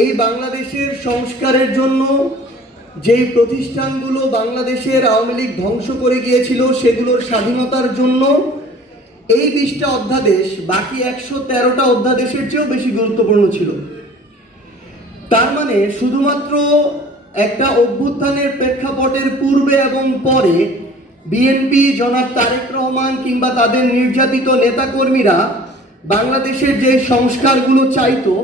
এই বাংলাদেশের সংস্কারের জন্য যেই প্রতিষ্ঠানগুলো বাংলাদেশের আওয়ামী লীগ ধ্বংস করে গিয়েছিল সেগুলোর স্বাধীনতার জন্য এই 20টা অধ্যাদেশ বাকি 113টা অধ্যাদেশের চেয়েও বেশি গুরুত্বপূর্ণ ছিল। তার মানে শুধুমাত্র একটা অভ্যুত্থানের প্রেক্ষাপটের পূর্বে এবং পরে বিএনপি, জনাব তারেক রহমান কিংবা তাদের নির্যাতিত নেতাকর্মীরা বাংলাদেশের যে সংস্কারগুলো চাইতো,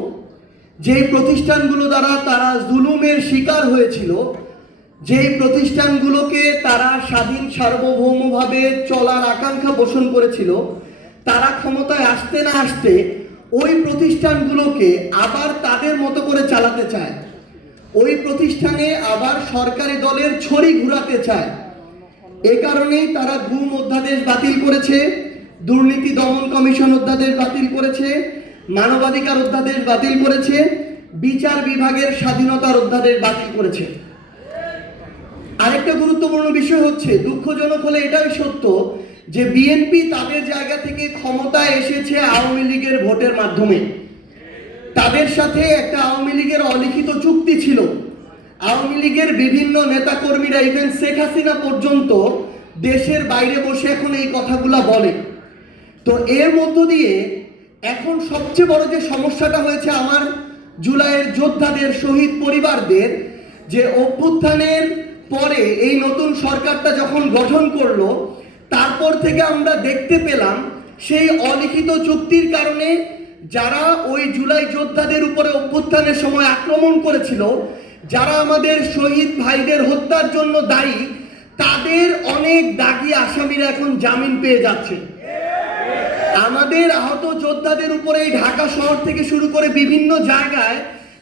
যেই প্রতিষ্ঠানগুলো দ্বারা তারা জুলুমের শিকার হয়েছিল, যেই প্রতিষ্ঠানগুলোকে তারা স্বাধীন সার্বভৌমভাবে চলার আকাঙ্ক্ষা পোষণ করেছিল, তারা ক্ষমতায় আসতে না আসতে ওই প্রতিষ্ঠানগুলোকে আবার তাদের মতো করে চালাতে চায়, ওই প্রতিষ্ঠানে আবার সরকারি দলের ছড়ি ঘুরাতে চায়। এ কারণেই তারা গুম অধ্যাদেশ বাতিল করেছে, দুর্নীতি দমন কমিশন অধ্যাদেশ বাতিল করেছে, মানবাধিকার অধ্যাদেশ বাতিল করেছে, বিচার বিভাগের স্বাধীনতার অধ্যাদেশ বাতিল করেছে। আরেকটা গুরুত্বপূর্ণ বিষয় হচ্ছে, দুঃখজনক হলে এটাই সত্য যে বিএনপি তাদের জায়গা থেকে ক্ষমতায় এসেছে আওয়ামী লীগের ভোটের মাধ্যমে। তাদের সাথে একটা আওয়ামী লীগের অলিখিত চুক্তি ছিল। আওয়ামী লীগের বিভিন্ন নেতাকর্মীরা, ইভেন শেখ হাসিনা পর্যন্ত দেশের বাইরে বসে এখন এই কথাগুলা বলে। তো এর মধ্য দিয়ে এখন সবচেয়ে বড় যে সমস্যাটা হয়েছে আমার জুলাইয়ের যোদ্ধাদের, শহীদ পরিবারদের, যে অভ্যুত্থানের পরে এই নতুন সরকারটা যখন গঠন করলো, তারপর থেকে আমরা দেখতে পেলাম সেই অলিখিত চুক্তির কারণে যারা ওই জুলাই যোদ্ধাদের উপরে অভ্যুত্থানের সময় আক্রমণ করেছিল, যারা আমাদের শহীদ ভাইদের হত্যার জন্য দায়ী, তাদের অনেক দাগী আসামিরা এখন জামিন পেয়ে যাচ্ছে। আমাদের আহত যোদ্ধাদের উপরে এই ঢাকা শহর থেকে শুরু করে বিভিন্ন জায়গায়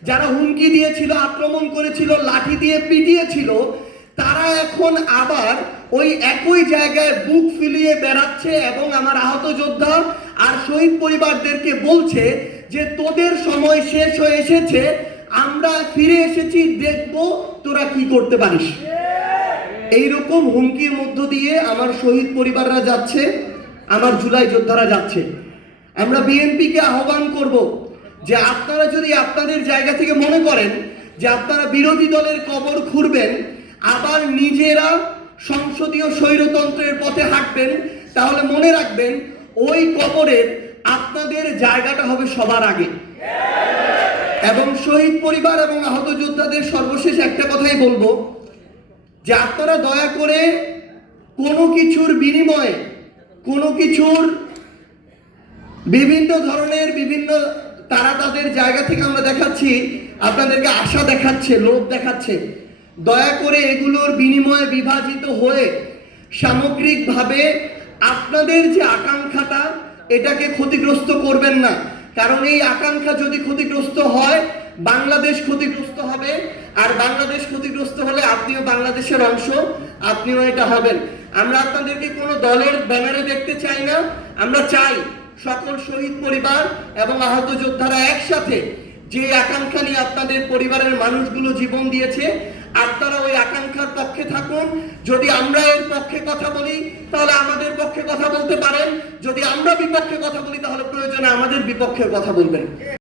যারা হুমকি দিয়েছিল, আক্রমণ করেছিল, লাঠি দিয়ে পিটিয়েছিল, তারা এখন আবার ওই একই জায়গায় বুক ফুলিয়ে বেড়াচ্ছে এবং আমার আহত যোদ্ধা আর শহীদ পরিবারদেরকে বলছে যে তোদের সময় শেষ হয়ে এসেছে, আমরা ফিরে এসেছি, দেখব তোরা কি করতে পারিস। এইরকম হুমকির মধ্য দিয়ে আমার শহীদ পরিবাররা যাচ্ছে, আমার জুলাই যোদ্ধারা যাচ্ছে। আমরা বিএনপিকে আহ্বান করব যে আপনারা যদি আপনাদের জায়গা থেকে মনে করেন যে আপনারা বিরোধী দলের কবর খুঁড়বেন, আবার নিজেরা সংসদীয় স্বৈরতন্ত্রের পথে হাঁটবেন, তাহলে মনে রাখবেন ওই কবরের আপনাদের জায়গাটা হবে সবার আগে। এবং শহীদ পরিবার এবং আহত যোদ্ধাদের সর্বশেষ একটা কথাই বলবো যে আপনারা দয়া করে কোনো কিছুর বিনিময়ে, কোনো কিছুর বিভিন্ন ধরনের তারা তাদের জায়গা থেকে আমরা দেখাচ্ছি, আপনাদেরকে আশা দেখাচ্ছে, লোভ দেখাচ্ছে, দয়া করে এগুলোর বিনিময়ে বিভাজিত হয়ে সামগ্রিকভাবে আপনাদের যে আকাঙ্ক্ষাটা, এটাকে ক্ষতিগ্রস্ত করবেন না। কারণ এই আকাঙ্ক্ষা যদি ক্ষতিগ্রস্ত হয়, বাংলাদেশ ক্ষতিগ্রস্ত হবে, আর বাংলাদেশ ক্ষতিগ্রস্ত হলে আপনিও বাংলাদেশের অংশ, আপনিও এটা হবেন। আমরা আপনাদেরকে কোনো দলের ব্যানারে দেখতে চাই না। আমরা চাই সকল শহীদ পরিবার এবং আহত যোদ্ধারা একসাথে যে আকাঙ্ক্ষা নিয়ে আপনাদের পরিবারের মানুষগুলো জীবন দিয়েছে, আপনারা ওই আকাঙ্ক্ষার পক্ষে থাকুন। যদি আমরা এর পক্ষে কথা বলি তাহলে আমাদের পক্ষে কথা বলতে পারেন, যদি আমরা বিপক্ষে কথা বলি তাহলে প্রয়োজনে আমাদের বিপক্ষে কথা বলবেন।